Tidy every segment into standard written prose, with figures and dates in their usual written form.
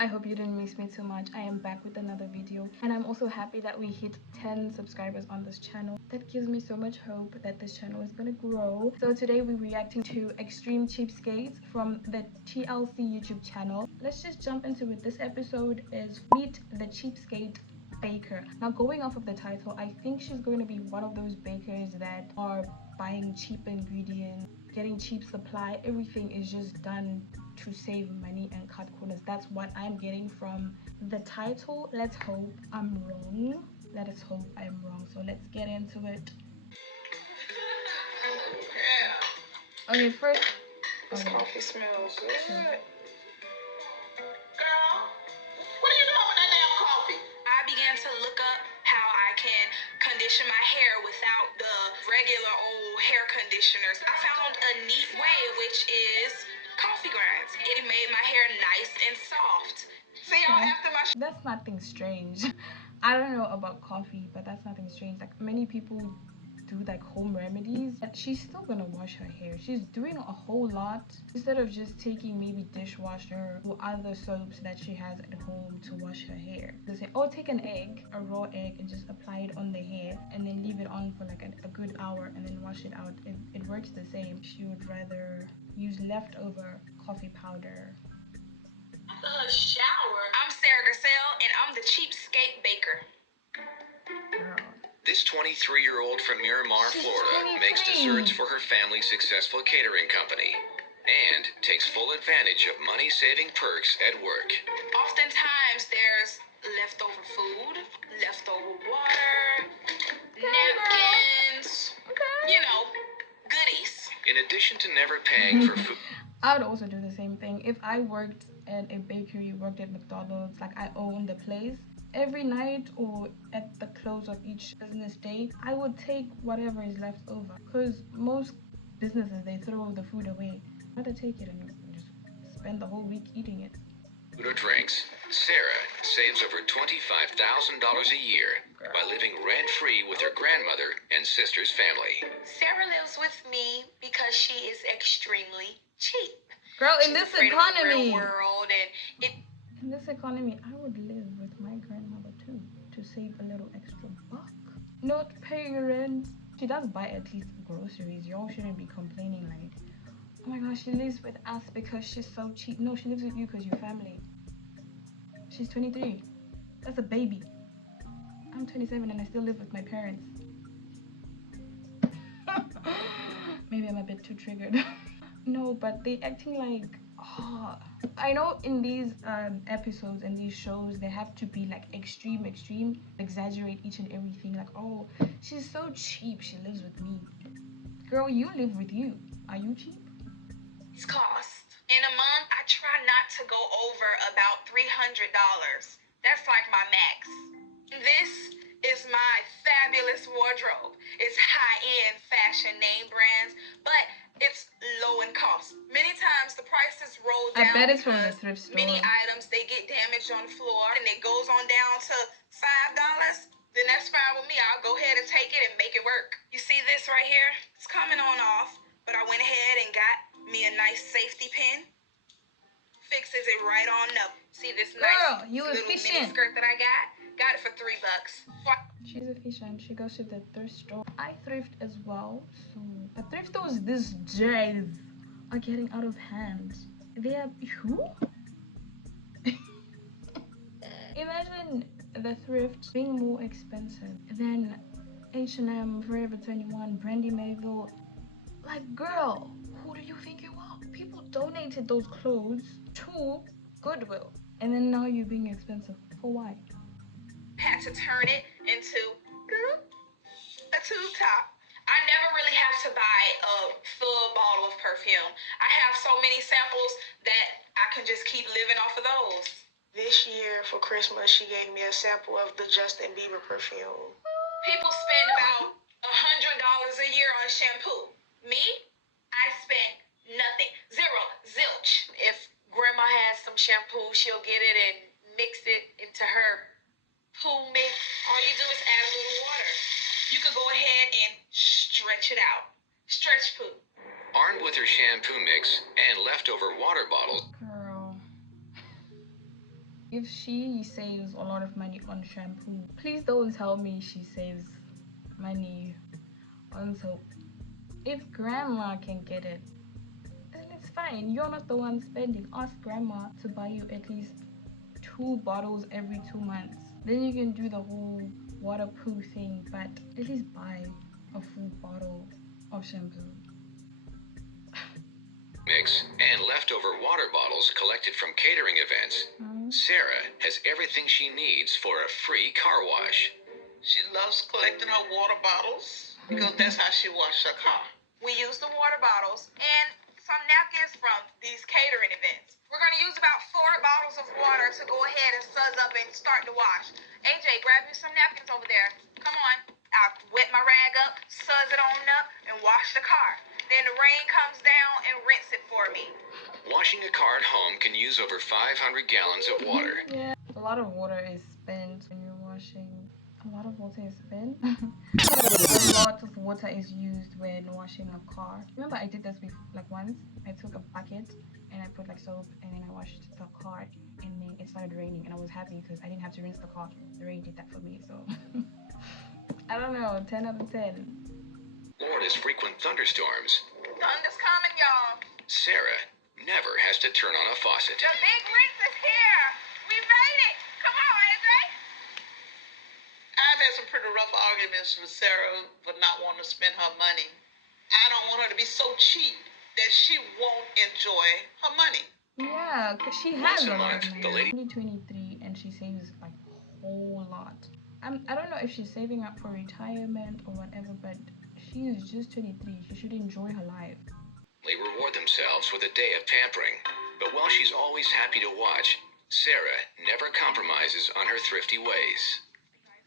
I hope you didn't miss me too much. I am back with another video, and I'm also happy that we hit 10 subscribers on this channel. That gives me so much hope that this channel is gonna grow. So today we're reacting to Extreme Cheapskates from the TLC YouTube channel. Let's just jump into it. This episode is Meet the Cheapskate Baker. Now, going off of the title, I think she's going to be one of those bakers that are buying cheap ingredients, getting cheap supply. Everything is just done to save money and cut corners. That's what I'm getting from the title. Let's hope I'm wrong. Let us hope I'm wrong. So let's get into it. Yeah. Okay, first. This Okay. coffee smells good. Girl, what are you doing with that damn coffee? I began to look up how I can condition my hair without the regular old hair conditioners. I found a neat way, which is coffee grinds. It made my hair nice and soft. See y'all after my That's nothing strange. I don't know about coffee, but that's nothing strange. Like, many people do like home remedies, but she's still gonna wash her hair. She's doing a whole lot instead of just taking maybe dishwasher or other soaps that she has at home to wash her hair. They say, oh, take an egg, a raw egg, and just apply it on the hair and then leave it on for like a good hour and then wash it out. It works the same. She would rather use leftover coffee powder. shower. I'm Sarah Garcelle, and I'm the cheapskate baker. Girl. This 23-year-old from Miramar, She's Florida, 23. makes desserts for her family's successful catering company and takes full advantage of money-saving perks at work. Oftentimes, there's leftover food, leftover water, napkins, you know, goodies. In addition to never paying for food, I would also do the same thing. If I worked at a bakery, worked at McDonald's, like I owned the place, every night or at the close of each business day, I would take whatever is left over. Because most businesses, they throw the food away. I'd rather take it and just spend the whole week eating it. or drinks, Sarah saves over $25,000 a year by living rent-free with her grandmother and sister's family. Sarah lives with me because she is extremely cheap. Girl, in She's this afraid of the economy, real world, and it in this economy, I would live with my grandmother too to save a little extra buck. Not paying rent. She does buy at least groceries. Y'all shouldn't be complaining like, oh my gosh, she lives with us because she's so cheap. No, she lives with you because you're family. She's 23. That's a baby. I'm 27 and I still live with my parents. Maybe I'm a bit too triggered. No, but they acting like, oh, I know in these episodes and these shows, they have to be like extreme, exaggerate each and everything. Like, oh, she's so cheap, she lives with me. Girl, you live with you. Are you cheap? it's cost. In a month, I try not to go over about $300. That's like my max. This is my fabulous wardrobe. It's high-end fashion name brands, but it's low in cost. Many times the prices roll I down bet it's from the because thrift store. many items, they get damaged on the floor and it goes on down to $5. Then that's fine with me. I'll go ahead and take it and make it work. You see this right here? It's coming on off, but I went ahead and got me a nice safety pin. Fixes it right on up. See this Girl, nice you little mini efficient. skirt that I got? Got it for $3. She's efficient. She goes to the thrift store. I thrift as well. So, but thrift stores these days are getting out of hand. They are who? Imagine the thrift being more expensive than H&M, Forever 21, Brandy Mayville. Like, girl, who do you think you are? People donated those clothes to Goodwill, and then now you're being expensive. For why? Had to turn it into a tube top. I never really have to buy a full bottle of perfume. I have so many samples that I can just keep living off of those. This year for Christmas, she gave me a sample of the Justin Bieber perfume. People spend about $100 a year on shampoo. Me, I spend nothing. Zero, zilch. If grandma has some shampoo, she'll get it and mix it into her poo mix. All you do is add a little water. You could go ahead and stretch it out. Stretch poo. Armed with her shampoo mix and leftover water bottles, Girl. If she saves a lot of money on shampoo, please don't tell me she saves money on soap. If grandma can get it, then it's fine. You're not the one spending. Ask grandma to buy you at least 2 bottles every 2 months. Then you can do the whole waterproof thing, but at least buy a full bottle of shampoo. Mix and leftover water bottles collected from catering events. Sarah has everything she needs for a free car wash. She loves collecting her water bottles because that's how she washes her car. We use the water bottles and some napkins from these catering events. We're going to use about 4 bottles of water to go ahead and suzz up and start the wash. AJ, grab me some napkins over there. Come on. I'll wet my rag up, suzz it on up, and wash the car. Then the rain comes down and rinse it for me. Washing a car at home can use over 500 gallons of water. Yeah, a lot of water is spent when you're washing. A lot of water is spent. A lot of water is used when washing a car. Remember, I did this before, like once. I took a bucket and I put like soap and then I washed the car and then it started raining and I was happy because I didn't have to rinse the car. The rain did that for me, so I don't know, 10 out of 10. Florida's frequent thunderstorms. Thunder's coming, y'all. Sarah never has to turn on a faucet. The big rinse is here. We made it. Come on, AJ. I've had some pretty rough arguments with Sarah for not wanting to spend her money. I don't want her to be so cheap that she won't enjoy her money. Yeah, because she Once has a a lot month, of the money. lady 2023 and she saves like a whole lot. I don't know if she's saving up for retirement or whatever, but she is just 23. She should enjoy her life. They reward themselves with a day of pampering. But while she's always happy to watch, Sarah never compromises on her thrifty ways.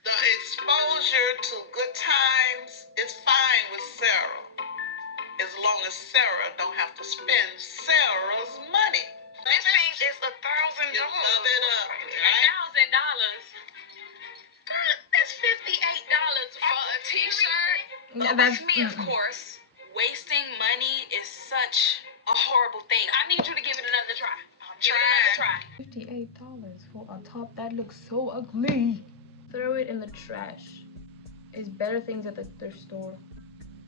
The exposure to good times is fine with Sarah, as long as Sarah don't have to spend Sarah's money. This thing is $1,000. You love it up, right? $1,000. Girl, that's $58 for a t-shirt. Yeah, But that's with me, of course, wasting money is such a horrible thing. I need you to give it another try. Give it another try. $58 for a top that looks so ugly. Throw it in the trash. There's better things at the thrift store.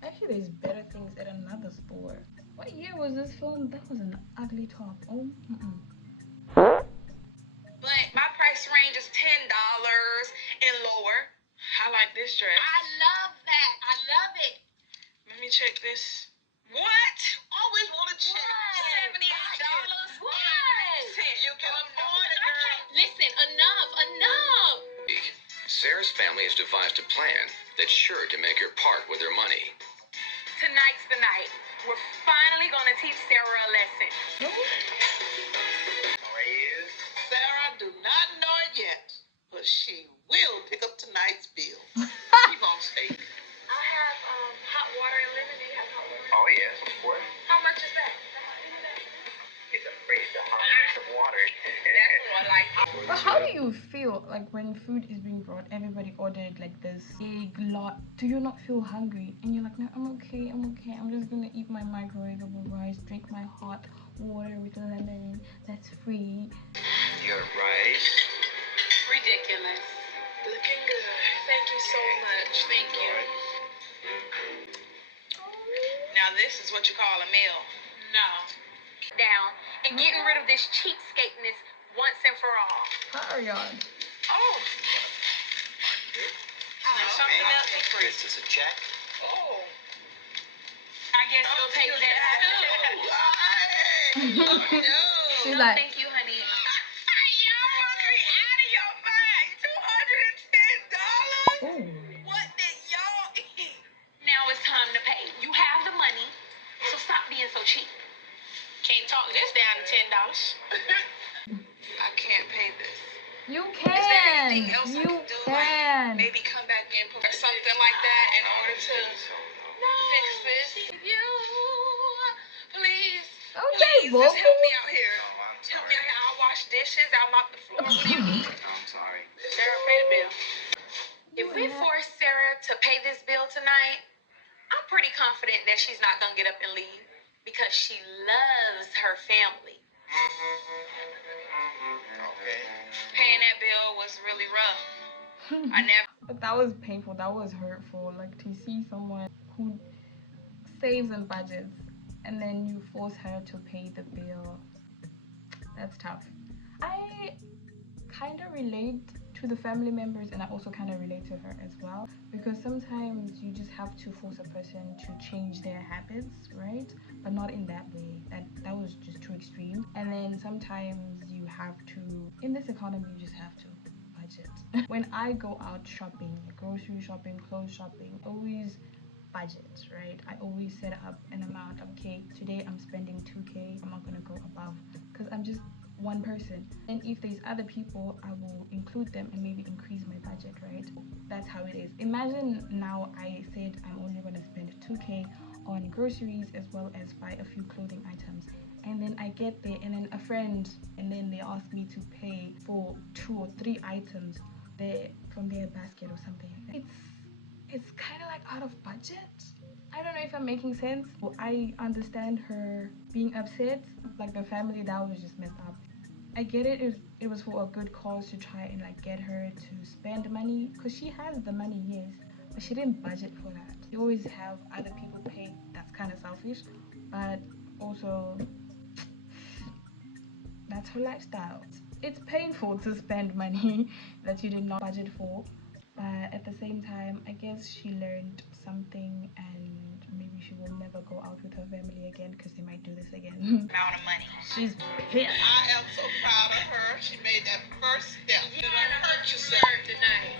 Actually, there's better things at another store. What year was this filmed? That was an ugly top. Oh, But my price range is $10 and lower. I like this dress. I love that. I love it. Let me check this. What? Always want to check. $78. What? You can afford it, girl. Listen, enough. Sarah's family has devised a plan that's sure to make her part with her money. Tonight's the night. We're finally going to teach Sarah a lesson. Sarah do not know it yet, but she will pick up tonight's bill. Keep on steak. I have hot water and lemon. Do you have hot water? Oh, yes, of course. How much is that? It's a freeze the hot of water. That's what I like. But how do you feel like when food is being brought, everybody ordered like this big lot? Do you not feel hungry? And you're like, no, I'm okay. I'm just gonna eat my microwavable rice, drink my hot water with lemon. That's free. Your rice. Ridiculous. Looking good. Thank you so much. Thank you. Now this is what you call a meal. No. Down and getting rid of this cheapskateness once and for all. Period. Oh. Something else. This is a check. Oh. I guess you'll take that too. No. She's like, Thank you, honey. Y'all hungry out of your mind. $210. oh, What did y'all eat? Now it's time to pay. You have the money, so stop being so cheap. Can't talk this down to $10. I can't pay this. you Is there can. anything else I You can do? can. Like maybe come back in or something like that in order to fix this. You, please. Okay, Please, just help me out here. Oh, I'm Help sorry. me out here. I'll wash dishes. I'll mop the floor. What do you need? I'm sorry. Sarah, pay the bill. If we force Sarah to pay this bill tonight, I'm pretty confident that she's not gonna get up and leave because she loves her family. Okay. was really rough. I never. But that was painful. That was hurtful. Like to see someone who saves and budgets and then you force her to pay the bill. That's tough. I kind of relate to the family members, and I also kind of relate to her as well, because sometimes you just have to force a person to change their habits, right? But not in that way. That was just too extreme. And then sometimes you have to, in this economy, you just have to budget. When I go out shopping, grocery shopping, clothes shopping, always budget, right? I always set up an amount. Okay, today I'm spending 2K. I'm not gonna go above because I'm just one person. And if there's other people, I will include them and maybe increase my budget, right? That's how it is. Imagine now I said I'm only gonna spend 2K on groceries as well as buy a few clothing items. And then I get there and then a friend and then they ask me to pay for 2 or 3 items there from their basket or something like that. It's kind of like out of budget. I don't know if I'm making sense. Well, I understand her being upset. Like the family, that was just messed up. I get it. It was for a good cause to try and like get her to spend money because she has the money, yes, but she didn't budget for that. You always have other people pay. That's kind of selfish, but also that's her lifestyle. It's painful to spend money that you did not budget for, but at the same time, I guess she learned something and maybe she will never go out with her family again because they might do this again. Amount of money. She's pissed. I am so proud of her. She made that first step. You're gonna hurt yourself tonight.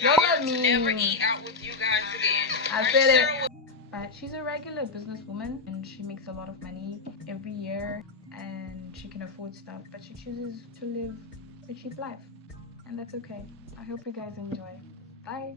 Y'all let me never eat out with you guys again. I said it. But she's a regular businesswoman and she makes a lot of money every year and she can afford stuff, but she chooses to live a cheap life. And that's okay. I hope you guys enjoy. Bye.